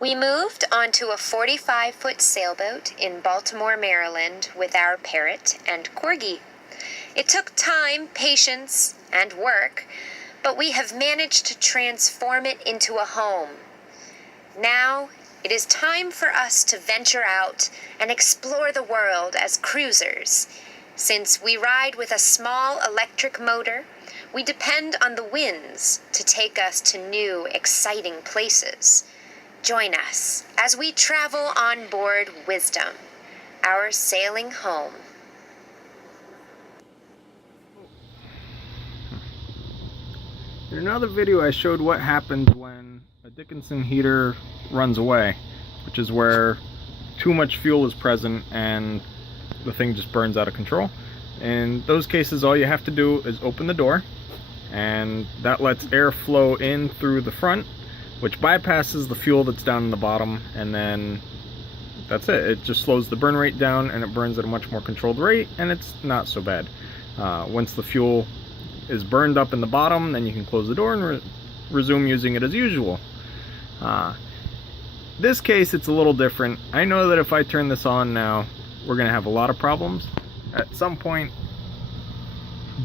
We moved onto a 45-foot sailboat in Baltimore, Maryland with our parrot and corgi. It took time, patience, and work, but we have managed to transform it into a home. Now, it is time for us to venture out and explore the world as cruisers. Since we ride with a small electric motor, we depend on the winds to take us to new, exciting places. Join us as we travel on board Wisdom, our sailing home. In another video I showed what happens when a Dickinson heater runs away, which is where too much fuel is present and the thing just burns out of control. In those cases, all you have to do is open the door, and that lets air flow in through the front, which bypasses the fuel that's down in the bottom, and then that's it. It just slows the burn rate down and it burns at a much more controlled rate, and it's not so bad. Once the fuel is burned up in the bottom, then you can close the door and resume using it as usual. This case, it's a little different. I know that if I turn this on now, we're gonna have a lot of problems. At some point,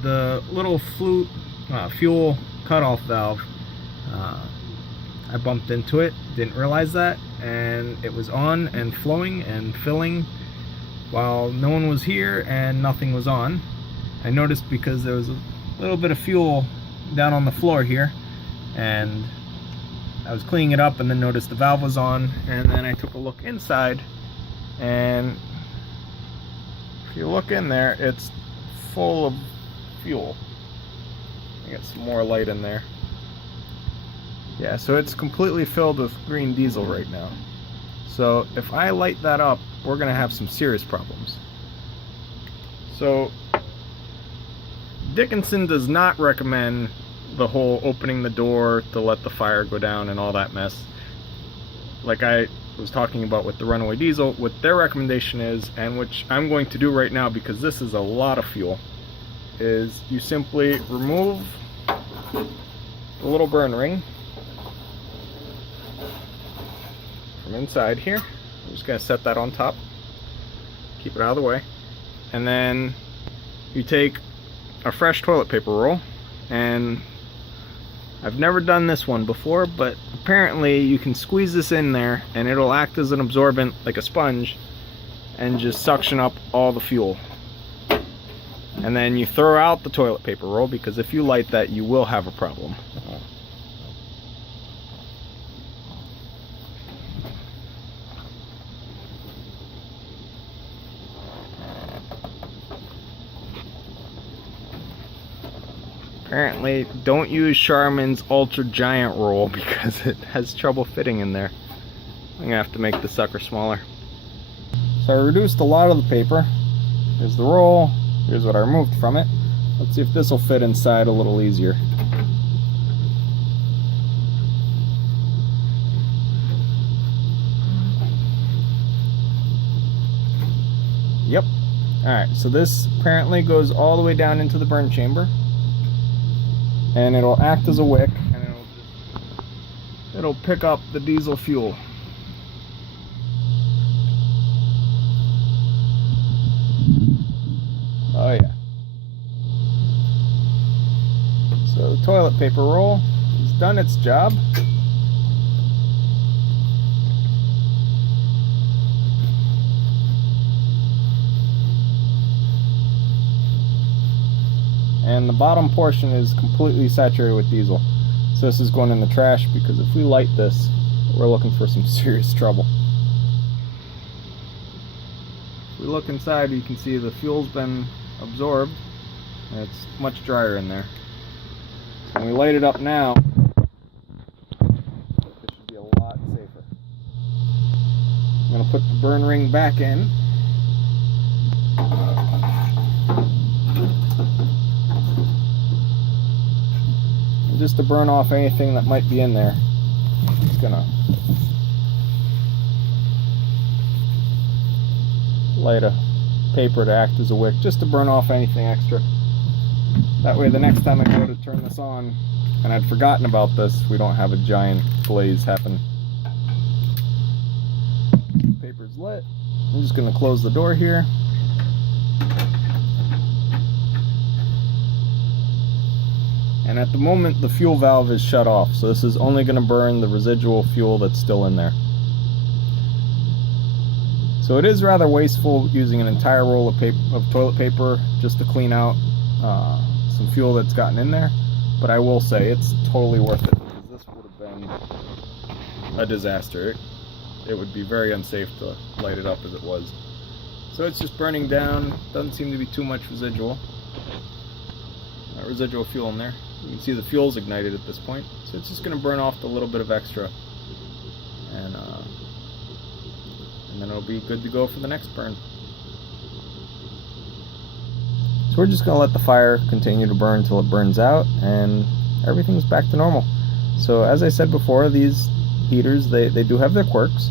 the little fuel cutoff valve, I bumped into it, didn't realize that, and it was on and flowing and filling while no one was here and nothing was on. I noticed because there was a little bit of fuel down on the floor here, and I was cleaning it up and then noticed the valve was on, and then I took a look inside, and if you look in there, it's full of fuel. I got some more light in there. Yeah, so it's completely filled with green diesel right now. So if I light that up, we're gonna have some serious problems. So Dickinson does not recommend the whole opening the door to let the fire go down and all that mess. Like I was talking about with the runaway diesel, what their recommendation is, and which I'm going to do right now because this is a lot of fuel, is you simply remove the little burn ring from inside here. I'm just going to set that on top, keep it out of the way, and then you take a fresh toilet paper roll, and I've never done this one before, but apparently you can squeeze this in there and it'll act as an absorbent like a sponge and just suction up all the fuel. And then you throw out the toilet paper roll, because if you light that, you will have a problem. Apparently, don't use Charmin's Ultra Giant roll because it has trouble fitting in there. I'm gonna have to make the sucker smaller. So I reduced a lot of the paper. Here's the roll. Here's what I removed from it. Let's see if this will fit inside a little easier. Yep. Alright, so this apparently goes all the way down into the burn chamber. And it'll act as a wick, and it'll pick up the diesel fuel. Oh yeah. So the toilet paper roll has done its job. And the bottom portion is completely saturated with diesel. So this is going in the trash, because if we light this, we're looking for some serious trouble. If we look inside, you can see the fuel's been absorbed, and it's much drier in there. So when we light it up now, this should be a lot safer. I'm going to put the burn ring back in. Just to burn off anything that might be in there. Just gonna light a paper to act as a wick, just to burn off anything extra. That way the next time I go to turn this on, and I'd forgotten about this, we don't have a giant blaze happen. paper's lit. I'm just going to close the door here. And at the moment, the fuel valve is shut off, so this is only going to burn the residual fuel that's still in there. So it is rather wasteful using an entire roll of toilet paper just to clean out some fuel that's gotten in there. But I will say it's totally worth it, because this would have been a disaster. It would be very unsafe to light it up as it was. So it's just burning down. Doesn't seem to be too much residual fuel in there. You can see the fuel's ignited at this point, so it's just going to burn off the little bit of extra, and then it'll be good to go for the next burn. So we're just going to let the fire continue to burn until it burns out, and everything's back to normal. So as I said before, these heaters, they do have their quirks,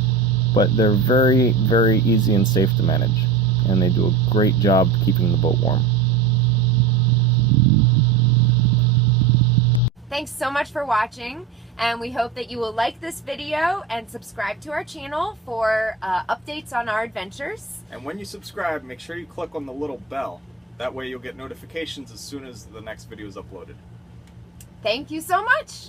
but they're very, very easy and safe to manage, and they do a great job keeping the boat warm. Thanks so much for watching, and we hope that you will like this video and subscribe to our channel for updates on our adventures. And when you subscribe, make sure you click on the little bell. That way you'll get notifications as soon as the next video is uploaded. Thank you so much.